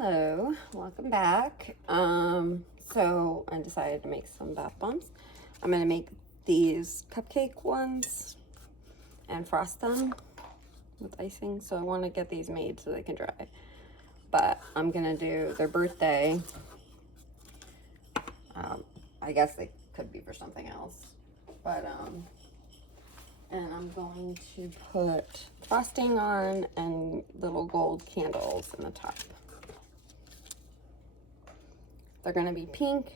Hello, welcome back. So I decided to make some bath bombs. I'm gonna make these cupcake ones and frost them with icing. So I want to get these made so they can dry. But I'm gonna do their birthday. I guess they could be for something else. But and I'm going to put frosting on and little gold candles in the top. They're gonna be pink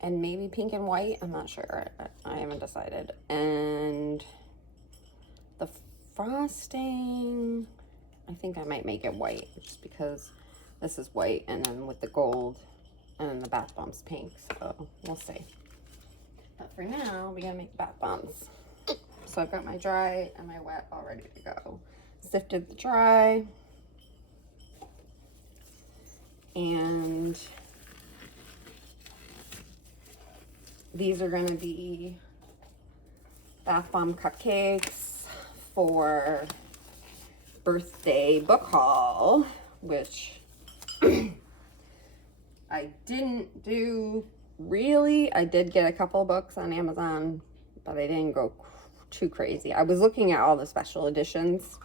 and maybe pink and white. I'm not sure. I haven't decided. And the frosting, I think I might make it white just because this is white, and then with the gold, and then the bath bomb's pink. So we'll see. But for now, we gotta make bath bombs. So I've got my dry and my wet all ready to go. Sifted the dry. And these are going to be bath bomb cupcakes for birthday book haul, which I didn't do really. I did get a couple books on Amazon, but I didn't go too crazy. I was looking at all the special editions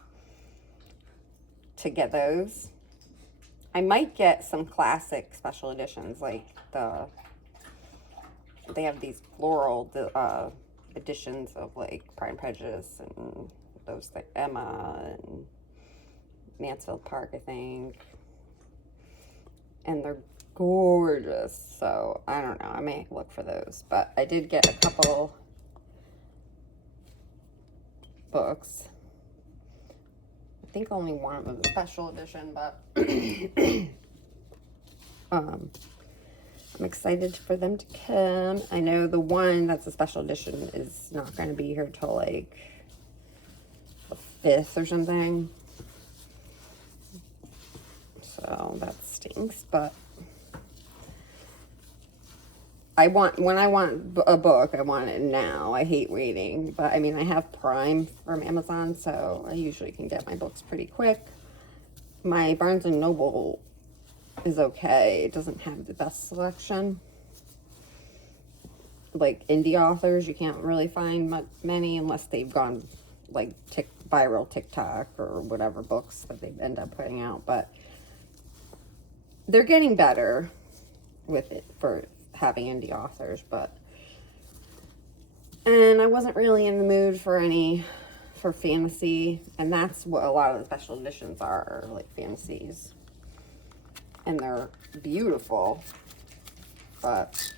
to get those. I might get some classic special editions, like they have these floral editions of like Pride and Prejudice and those Emma and Mansfield Park, I think. And they're gorgeous. So I don't know. I may look for those. But I did get a couple books. I think only one of them was a special edition, but I'm excited for them to come. I know the one that's a special edition is not going to be here till like the 5th or something. So that stinks, but when I want a book, I want it now. I hate waiting, but I mean, I have Prime from Amazon, so I usually can get my books pretty quick. My Barnes & Noble is okay. It doesn't have the best selection. Like indie authors, you can't really find many unless they've gone like viral TikTok or whatever books that they end up putting out, but they're getting better with it for having indie authors. And I wasn't really in the mood for fantasy, and that's what a lot of the special editions are, like fantasies, and they're beautiful, but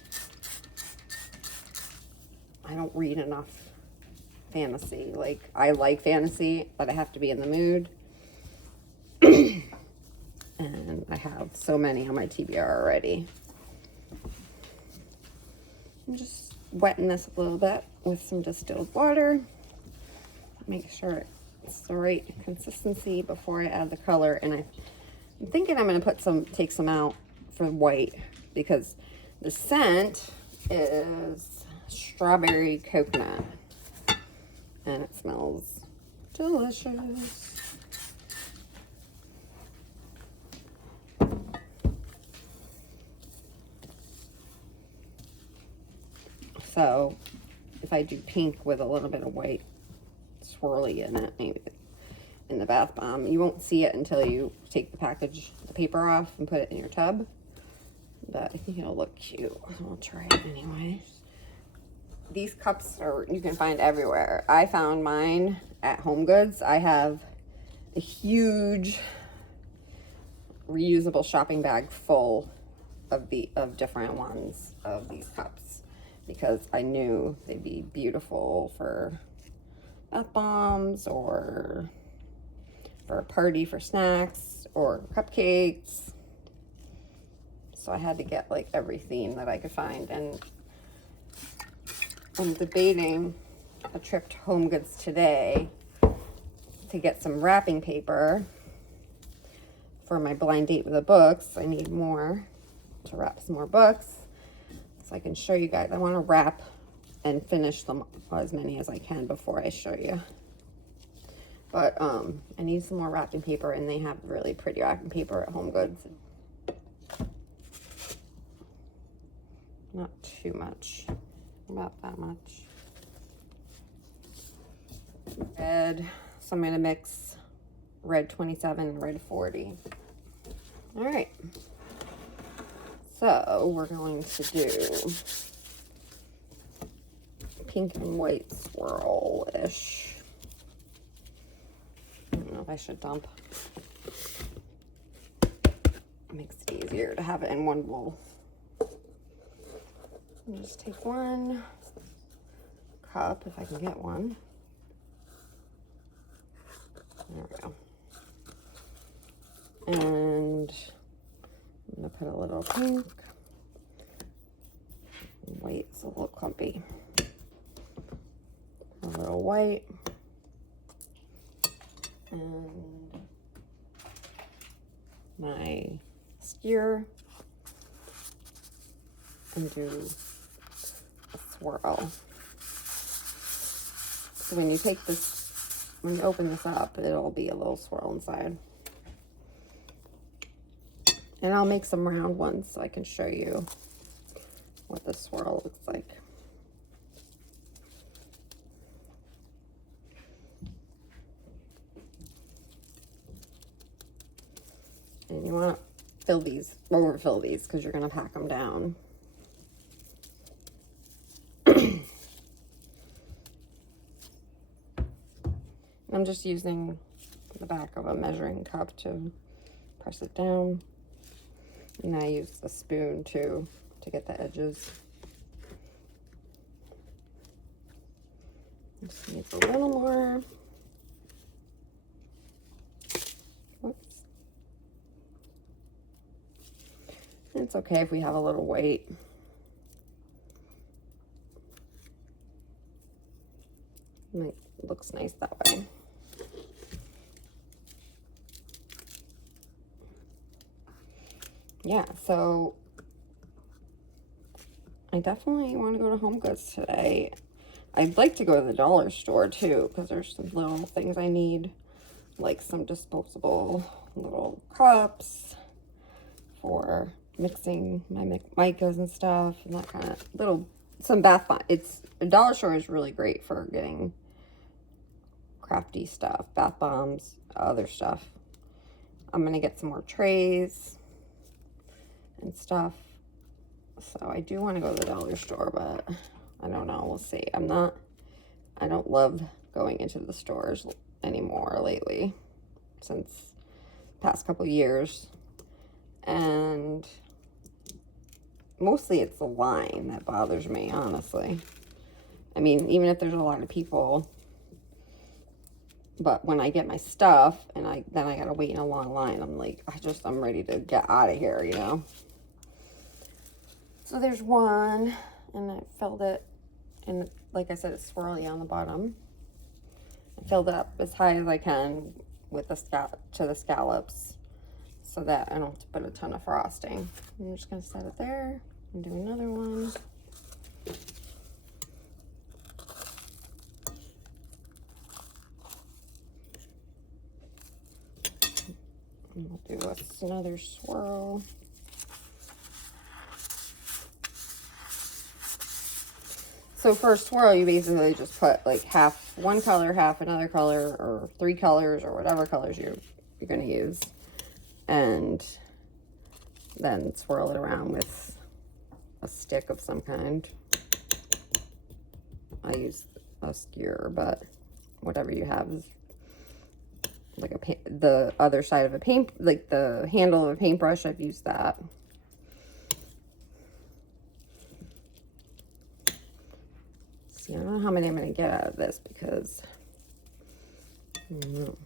I don't read enough fantasy. Like, I like fantasy, but I have to be in the mood. And I have so many on my TBR already. I'm just wetting this a little bit with some distilled water. Make sure it's the right consistency before I add the color. And I'm thinking I'm going to take some out for white, because the scent is strawberry coconut. And it smells delicious. So if I do pink with a little bit of white swirly in it, maybe in the bath bomb, you won't see it until you take the paper off and put it in your tub. But I think it'll look cute. I'll try it anyways. These cups you can find everywhere. I found mine at Home Goods. I have a huge reusable shopping bag full of different ones of these cups, because I knew they'd be beautiful for bath bombs or for a party for snacks or cupcakes. So I had to get like every theme that I could find, and I'm debating a trip to Home Goods today to get some wrapping paper for my blind date with the books. I need more to wrap some more books, so I can show you guys. I want to wrap and finish them as many as I can before I show you. But I need some more wrapping paper, and they have really pretty wrapping paper at Home Goods. Not too much, about that much. Red, so I'm gonna mix red 27 and red 40. All right, so we're going to do pink and white swirl-ish. I don't know if I should dump. It makes it easier to have it in one bowl. I'll just take one cup, if I can get one. There we go. And I'm gonna put a little pink. White's a little clumpy. A little white. And my skewer. And do a swirl. So when you take this, when you open this up, it'll be a little swirl inside. And I'll make some round ones so I can show you what the swirl looks like. And you want to fill these, overfill these, because you're going to pack them down. I'm just using the back of a measuring cup to press it down. And I use a spoon too to get the edges. Just needs a little more. Whoops. It's okay if we have a little weight. Looks nice that way. Yeah, so I definitely want to go to Home Goods today. I'd like to go to the dollar store too, because there's some little things I need, like some disposable little cups for mixing my micas and stuff, and that kind of little, some bath bomb. A dollar store is really great for getting crafty stuff, bath bombs, other stuff. I'm gonna get some more trays and stuff. So I do want to go to the dollar store, but I don't know, we'll see. I don't love going into the stores anymore lately, since past couple years. And mostly it's the line that bothers me, honestly. I mean, even if there's a lot of people, but when I get my stuff and then I gotta wait in a long line, I'm like, I'm ready to get out of here, you know? So there's one, and I filled it, and like I said, it's swirly on the bottom. I filled it up as high as I can with the scallops, so that I don't have to put a ton of frosting. I'm just gonna set it there and do another one. And we'll do another swirl. So for a swirl, you basically just put like half one color, half another color, or 3 colors, or whatever colors you're going to use. And then swirl it around with a stick of some kind. I use a skewer, but whatever you have is like the other side of a paint, like the handle of a paintbrush. I've used that. See, I don't know how many I'm going to get out of this, because I don't know.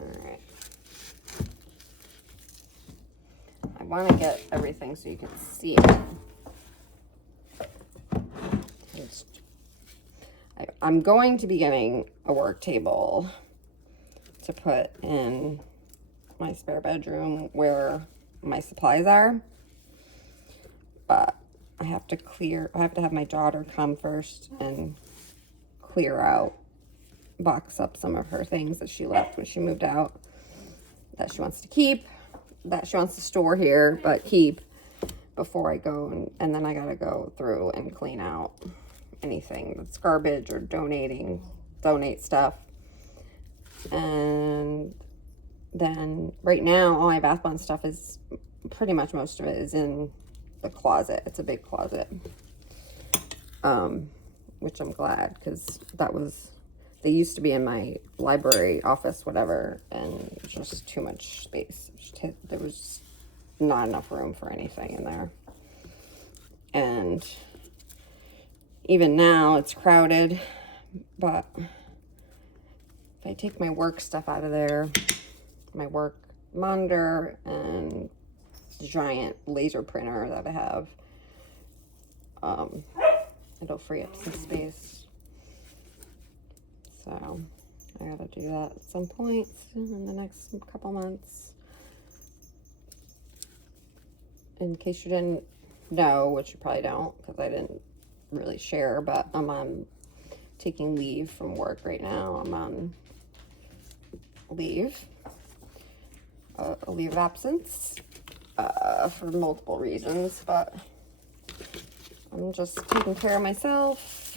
All right. I want to get everything so you can see it. I'm going to be getting a work table to put in my spare bedroom where my supplies are, but I have to have my daughter come first and clear out, box up some of her things that she left when she moved out, that she wants to keep, that she wants to store here, but keep before I go. And then I gotta go through and clean out anything that's garbage or donate stuff. And then right now, all my bath bomb stuff is pretty much, most of it is in the closet. It's a big closet, which I'm glad, because they used to be in my library office, whatever, and just too much space. There was not enough room for anything in there. And even now it's crowded, but if I take my work stuff out of there, my work monitor and giant laser printer that I have, it'll free up some space. So I gotta do that at some point in the next couple months. In case you didn't know, which you probably don't, because I didn't really share, but I'm on taking leave from work right now. I'm on leave, a leave of absence, for multiple reasons, but I'm just taking care of myself,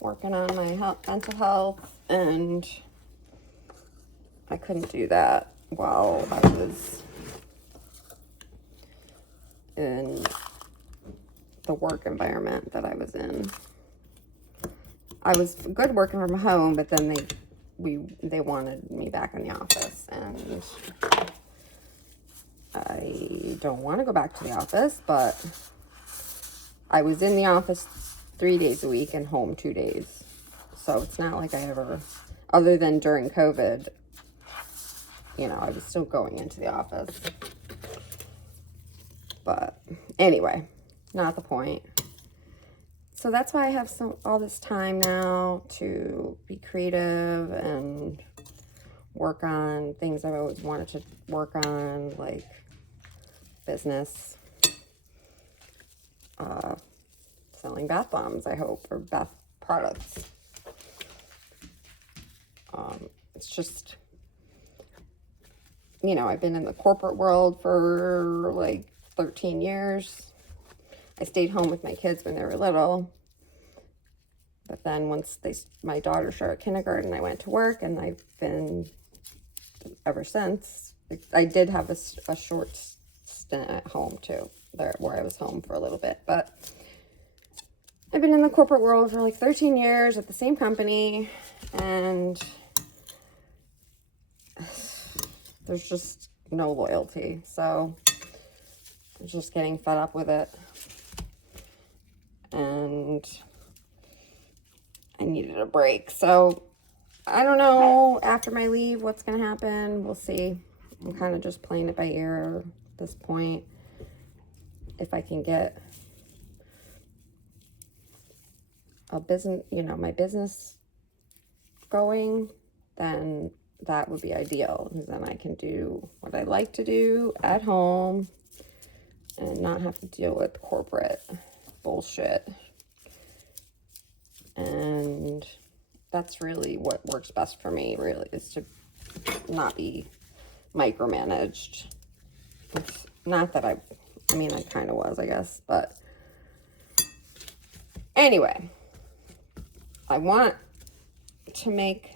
working on my mental health, and I couldn't do that while I was in the work environment that I was in. I was good working from home, but then they wanted me back in the office, and I don't want to go back to the office, but I was in the office 3 days a week and home 2 days. So it's not like I ever, other than during COVID, I was still going into the office. But anyway, not the point. So that's why I have all this time now to be creative and work on things I've always wanted to work on, like business, selling bath bombs, I hope, or bath products. It's just, I've been in the corporate world for like 13 years. I stayed home with my kids when they were little. But then once my daughter started kindergarten, I went to work, and I've been ever since. I did have a short stint at home too, where I was home for a little bit. But I've been in the corporate world for like 13 years at the same company, and there's just no loyalty. So I'm just getting fed up with it. And I needed a break. So I don't know after my leave what's going to happen. We'll see. I'm kind of just playing it by ear at this point. If I can get a business, my business going, then that would be ideal, because then I can do what I like to do at home and not have to deal with corporate bullshit. And that's really what works best for me, really, is to not be micromanaged. It's not that I kind of was, I guess, but anyway, I want to make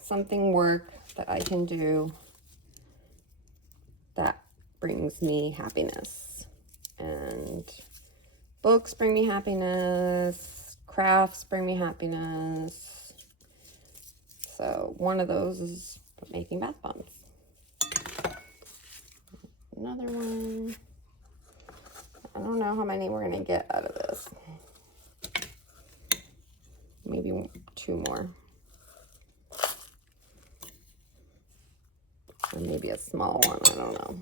something work that I can do that brings me happiness. And books bring me happiness, crafts bring me happiness. So one of those is making bath bombs. Another one. I don't know how many we're going to get out of this. Maybe 2 more. Or maybe a small one, I don't know.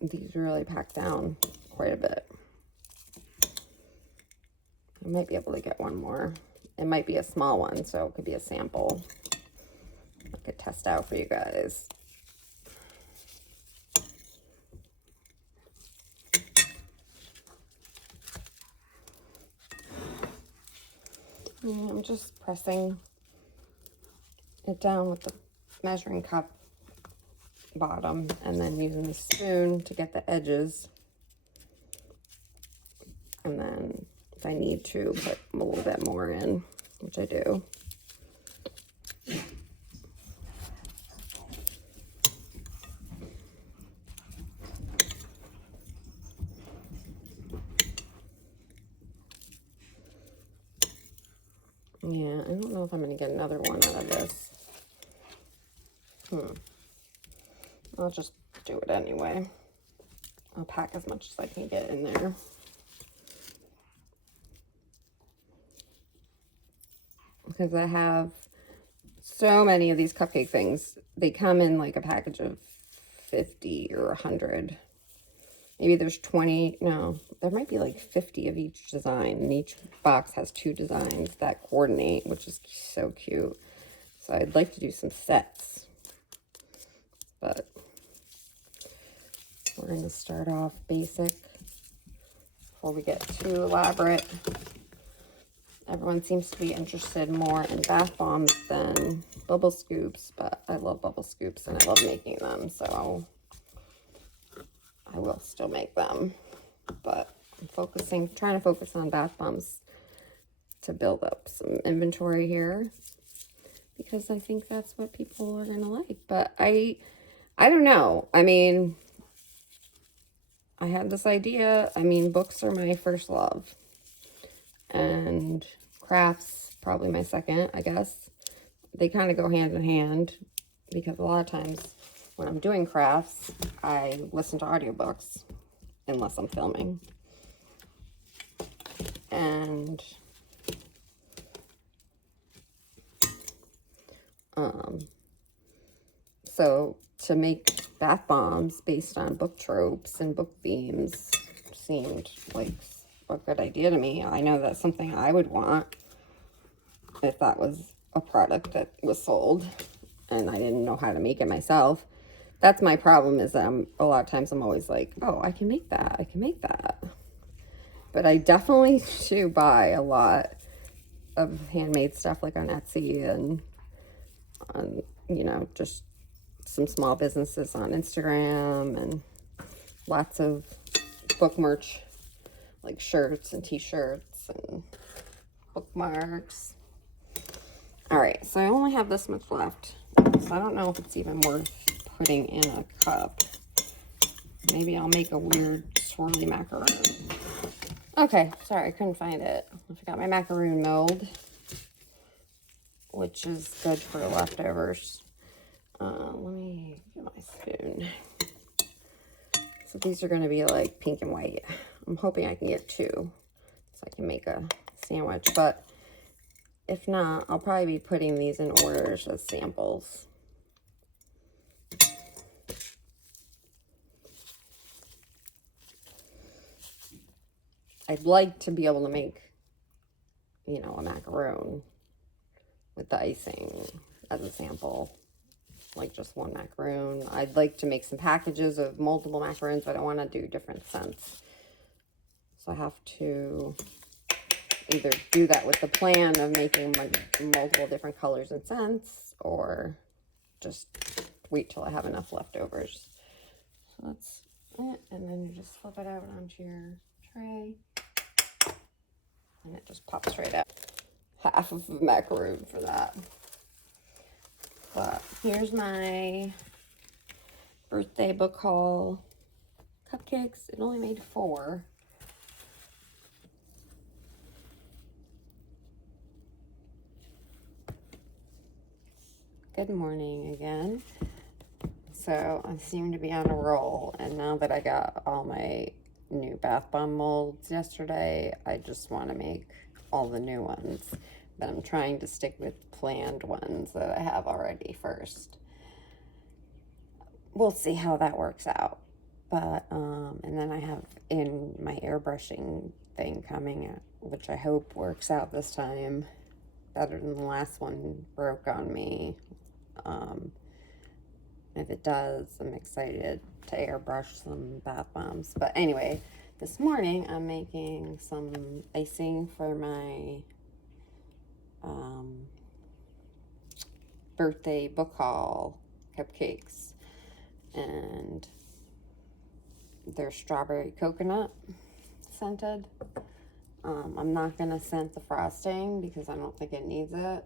These really pack down quite a bit. I might be able to get one more. It might be a small one, so it could be a sample I could test out for you guys. And I'm just pressing it down with the measuring cup bottom and then using the spoon to get the edges. And then if I need to, put a little bit more in, which I do. Yeah, I don't know if I'm going to get another one out of this. I'll just do it anyway. I'll pack as much as I can get in there. Because I have so many of these cupcake things. They come in like a package of 50 or 100. Maybe there's 20. No, there might be like 50 of each design. And each box has 2 designs that coordinate, which is so cute. So I'd like to do some sets. But we're going to start off basic before we get too elaborate. Everyone seems to be interested more in bath bombs than bubble scoops, but I love bubble scoops and I love making them, so I will still make them. But I'm trying to focus on bath bombs to build up some inventory here because I think that's what people are going to like. But I don't know. I mean, I had this idea. I mean, books are my first love. And crafts, probably my second, I guess. They kind of go hand in hand because a lot of times when I'm doing crafts, I listen to audiobooks unless I'm filming. And so to make bath bombs based on book tropes and book themes seemed like a good idea to me. I know that's something I would want if that was a product that was sold and I didn't know how to make it myself. That's my problem, is that a lot of times I'm always like, oh, I can make that. I can make that. But I definitely do buy a lot of handmade stuff like on Etsy and on, you know, just some small businesses on Instagram and lots of book merch, like shirts and t-shirts and bookmarks. All right, so I only have this much left, so I don't know if it's even worth putting in a cup. Maybe I'll make a weird swirly macaroon. Okay, sorry, I couldn't find it. I forgot my macaroon mold, which is good for leftovers. Let me get my spoon. So these are going to be like pink and white. I'm hoping I can get 2 so I can make a sandwich, but if not, I'll probably be putting these in orders as samples. I'd like to be able to make, you know, a macaroon with the icing as a sample, like just one macaroon. I'd like to make some packages of multiple macaroons, but I want to do different scents. So I have to either do that with the plan of making multiple different colors and scents, or just wait till I have enough leftovers. So that's it, and then you just flip it out onto your tray, and it just pops right out. Half of a macaroon for that. But here's my birthday book haul. Cupcakes, it only made 4. Good morning again. So I seem to be on a roll, and now that I got all my new bath bomb molds yesterday, I just want to make all the new ones, but I'm trying to stick with planned ones that I have already first. We'll see how that works out. But, and then I have in my airbrushing thing coming, which I hope works out this time better than the last one broke on me. If it does, I'm excited to airbrush some bath bombs. But anyway, this morning I'm making some icing for my birthday book haul cupcakes, and they're strawberry coconut scented. I'm not gonna scent the frosting because I don't think it needs it.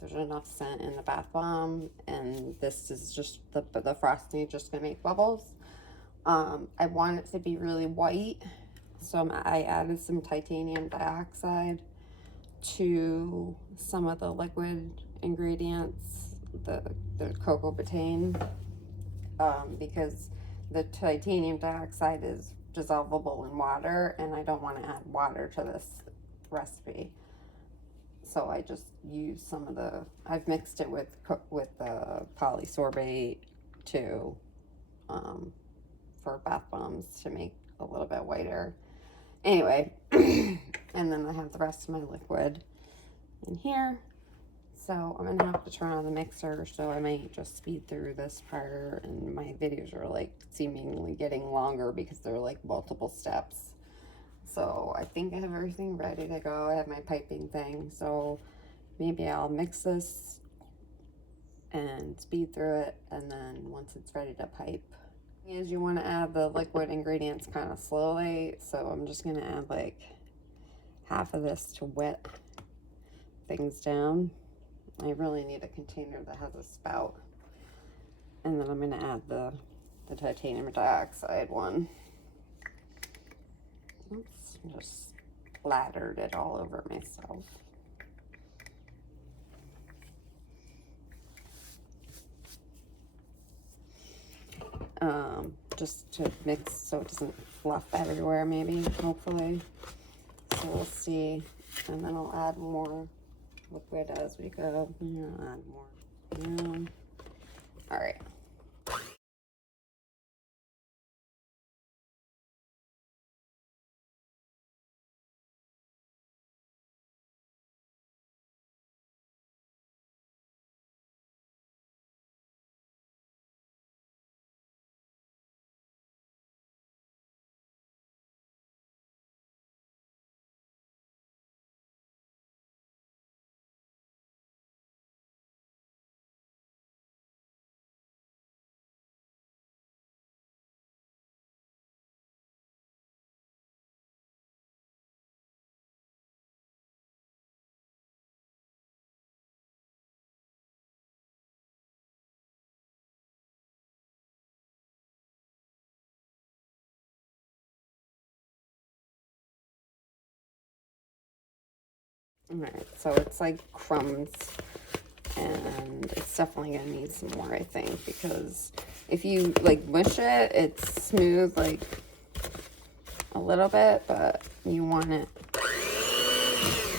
There's enough scent in the bath bomb, and this is just the frosting is just gonna make bubbles. I want it to be really white, so I added some titanium dioxide to some of the liquid ingredients, the cocoa betaine, because the titanium dioxide is dissolvable in water, and I don't want to add water to this recipe. So I just use some of the, I've mixed it with the polysorbate too, for bath bombs to make a little bit whiter. Anyway, and then I have the rest of my liquid in here. So I'm gonna have to turn on the mixer, so I might just speed through this part, and my videos are like seemingly getting longer because they're like multiple steps. So I think I have everything ready to go. I have my piping thing, so maybe I'll mix this and speed through it, and then once it's ready to pipe. Is you want to add the liquid ingredients kind of slowly, so I'm just gonna add like half of this to wet things down. I really need a container that has a spout. And then I'm going to add the titanium dioxide one. Oops, just splattered it all over myself. Just to mix so it doesn't fluff everywhere, maybe, hopefully. So we'll see. And then I'll add more liquid as we go. I'll add more. Yeah. All right. All right, so it's like crumbs, and it's definitely gonna need some more, I think, because if you like mush it, it's smooth like a little bit, but you want it,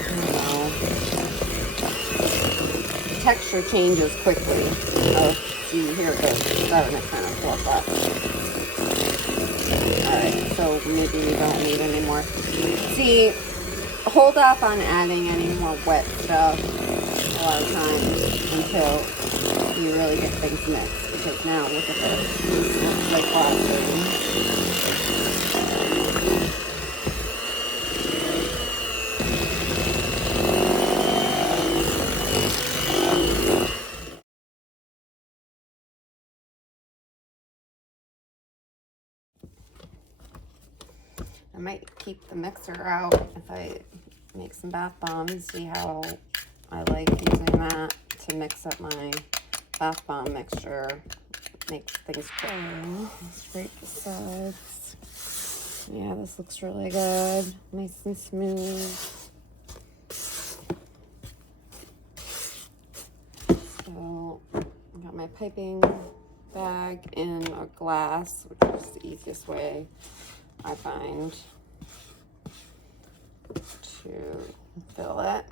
you know, the texture changes quickly. Oh, see, here it goes. It's starting to kind of fluff up. All right, so maybe we don't need any more. See, hold off on adding any more wet stuff a lot of times until you really get things mixed, because now look at this, it's like frosting. I might keep the mixer out if I make some bath bombs, see how I like using that to mix up my bath bomb mixture. Makes things cool. Scrape the sides. Yeah, this looks really good. Nice and smooth. So I got my piping bag in a glass, which is the easiest way I find to fill it.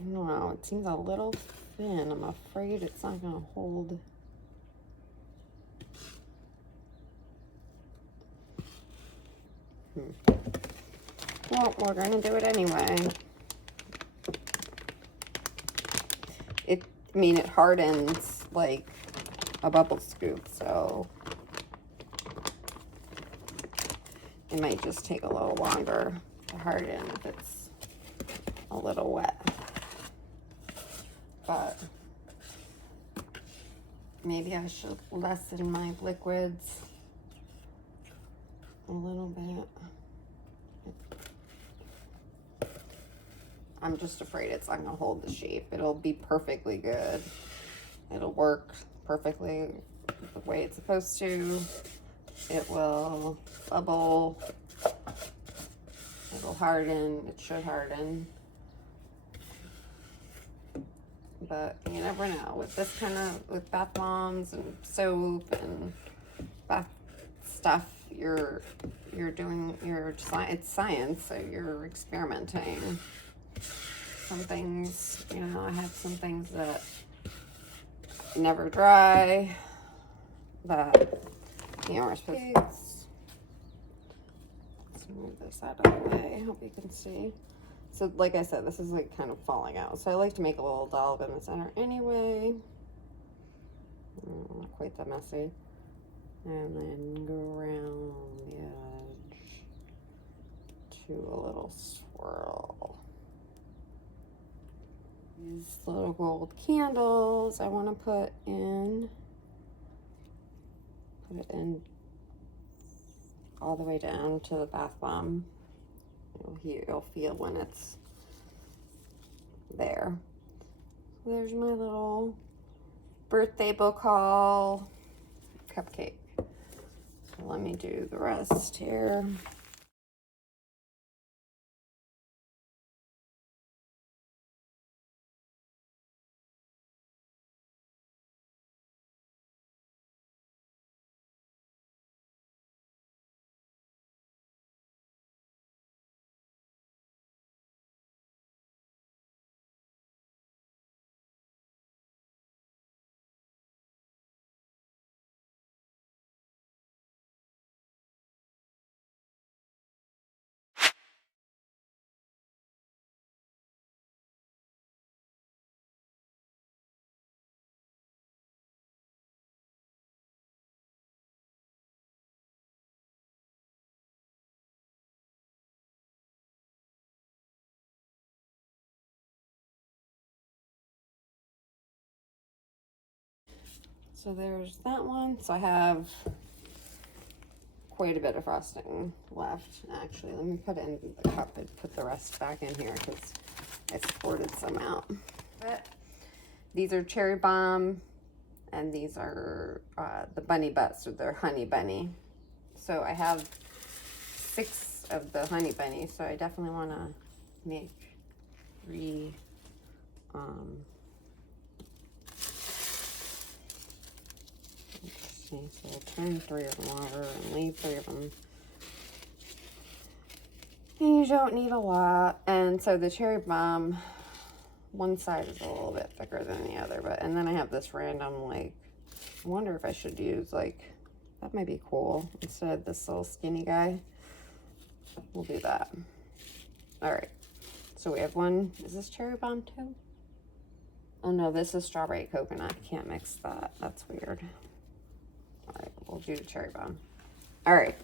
I don't know, it seems a little thin. I'm afraid it's not gonna hold. Well, we're gonna do it anyway. I mean, it hardens like a bubble scoop, so it might just take a little longer to harden if it's a little wet. But maybe I should lessen my liquids a little bit. I'm just afraid it's not gonna hold the shape. It'll be perfectly good. It'll work perfectly the way it's supposed to. It will bubble. It'll harden. It should harden. But you never know. With this kind of, with bath bombs and soap and bath stuff, you're doing, it's science, so you're experimenting. Some things, you know, I have some things that never dry, that, you know, are supposed to. Let's move this out of the way. I hope you can see. So, like I said, this is like kind of falling out. So I like to make a little dollop in the center anyway. Not quite that messy. And then go around the edge to a little swirl. These little gold candles I want to put it in all the way down to the bath bomb. You'll feel when it's there. So there's my little birthday book haul cupcake. So let me do the rest here. So there's that one. So I have quite a bit of frosting left. Actually, let me put it in the cup and put the rest back in here because I squirted some out. But these are cherry bomb, and these are the bunny butts, or they're honey bunny. So I have 6 of the honey bunnies, so I definitely want to make 3. So I'll turn 3 of them over and leave 3 of them. And you don't need a lot. And so the cherry bomb, one side is a little bit thicker than the other, and then I have this random, like, I wonder if I should use, like, that might be cool instead of this little skinny guy. We'll do that. All right. So we have one. Is this cherry bomb too? Oh no, this is strawberry coconut. I can't mix that. That's weird. All right, we'll do the cherry bomb. All right.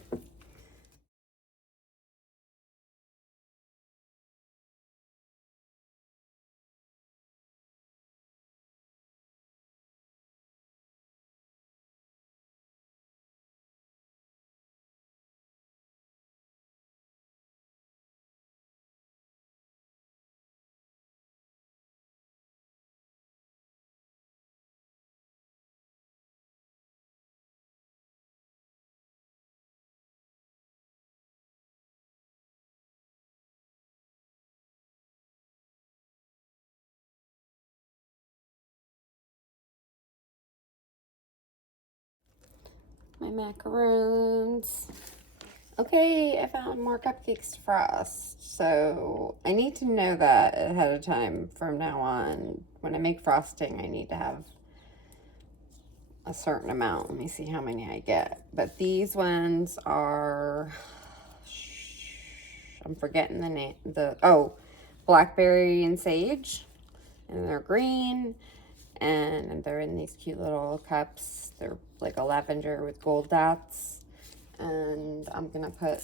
My macaroons. Okay, I found more cupcakes to frost. So I need to know that ahead of time from now on. When I make frosting, I need to have a certain amount. Let me see how many I get. But these ones are, I'm forgetting the name, blackberry and sage. And they're green. And they're in these cute little cups. They're like a lavender with gold dots. And I'm gonna put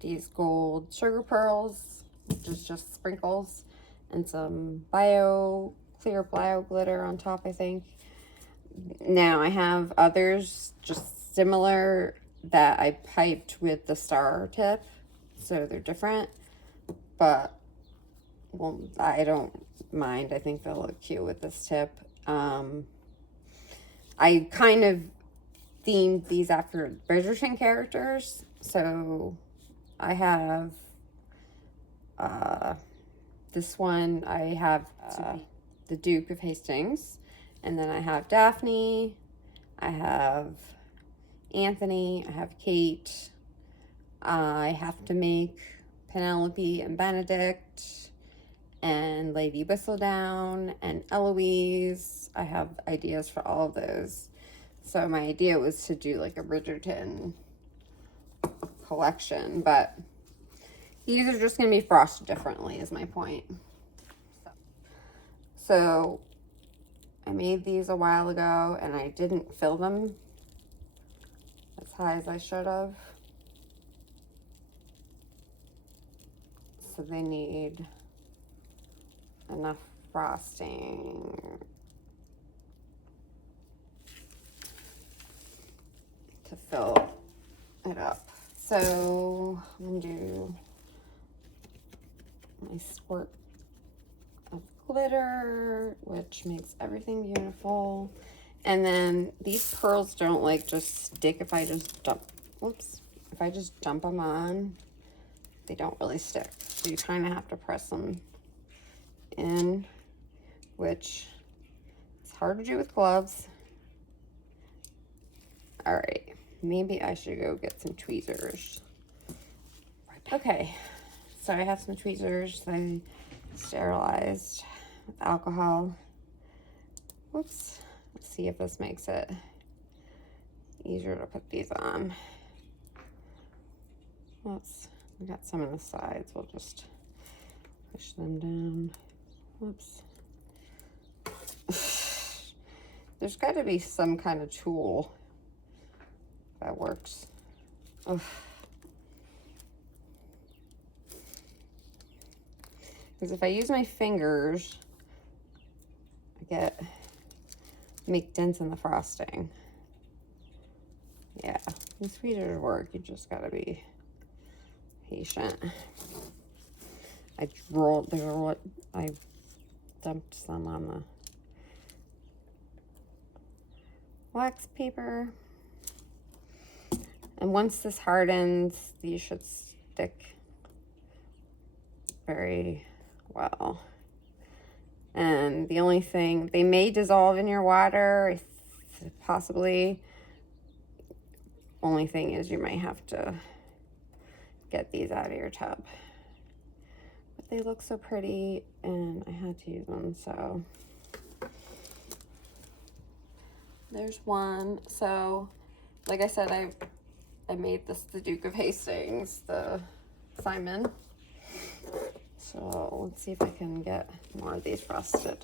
these gold sugar pearls, which is just sprinkles, and some clear bio glitter on top, I think. Now I have others just similar that I piped with the star tip, so they're different, but well, I don't mind. I think they'll look cute with this tip. I kind of themed these after Bridgerton characters, so I have this one. I have the Duke of Hastings, and then I have Daphne, I have Anthony, I have Kate, I have to make Penelope and Benedict, and Lady Whistledown, and Eloise. I have ideas for all of those. So my idea was to do like a Bridgerton collection, but these are just going to be frosted differently is my point. So I made these a while ago and I didn't fill them as high as I should have. So they need enough frosting to fill it up. So I'm going to do my squirt of glitter, which makes everything beautiful. And then these pearls don't like just stick if I just dump, if I just dump them on, they don't really stick. So you kind of have to press them in, which is hard to do with gloves. All right, maybe I should go get some tweezers. Okay, so I have some tweezers that I sterilized with alcohol. Whoops. Let's see if this makes it easier to put these on. Whoops. We got some on the sides. We'll just push them down. Whoops. There's got to be some kind of tool that works. Ugh. Because if I use my fingers, I make dents in the frosting. Yeah, these tweezers work. You just gotta be patient. I dumped some on the wax paper. And once this hardens, these should stick very well. And the only thing, they may dissolve in your water, possibly. Only thing is you might have to get these out of your tub. But they look so pretty and I had to use them, so. There's one. So, like I said, I made this the Duke of Hastings, the Simon. So let's see if I can get more of these frosted.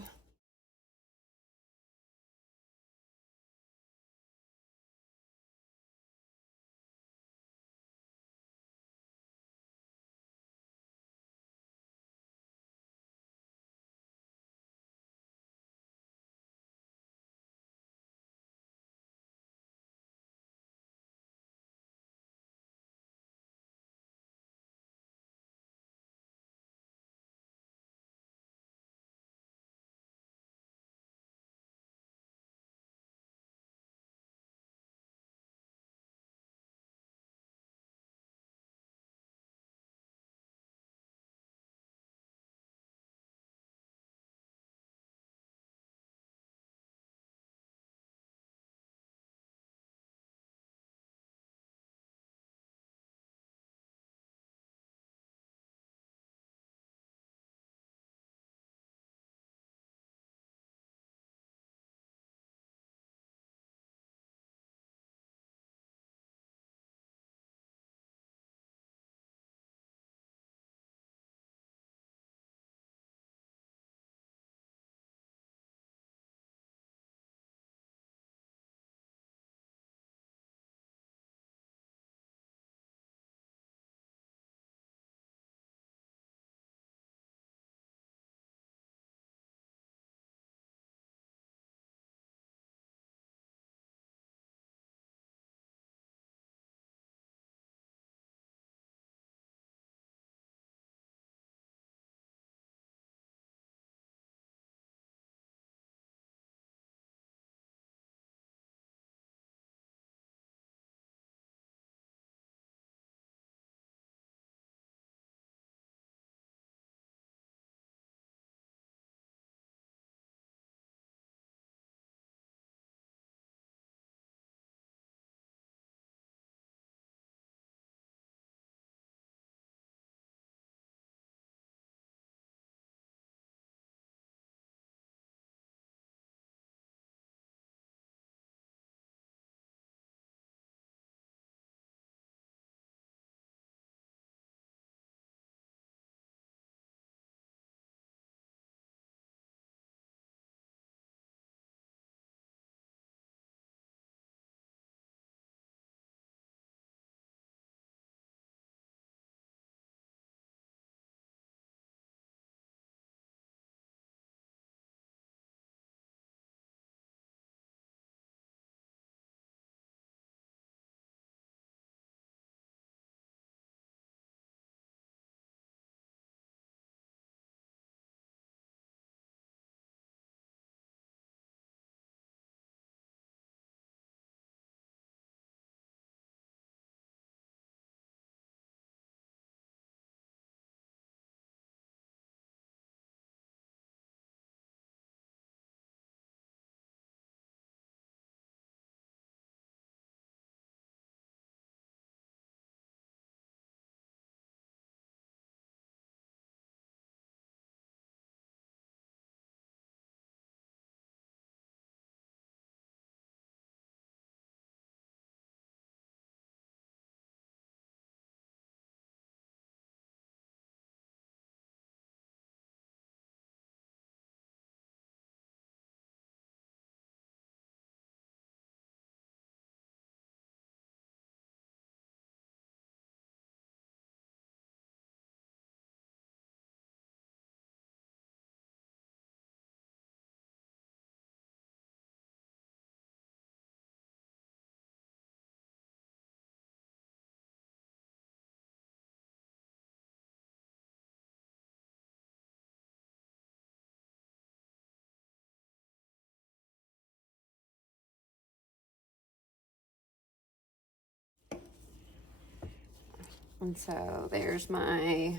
And so there's my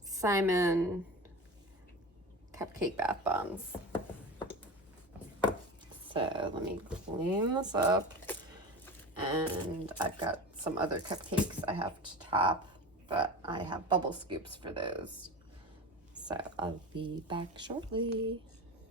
Simon cupcake bath bombs. So let me clean this up. And I've got some other cupcakes I have to top, but I have bubble scoops for those. So I'll be back shortly.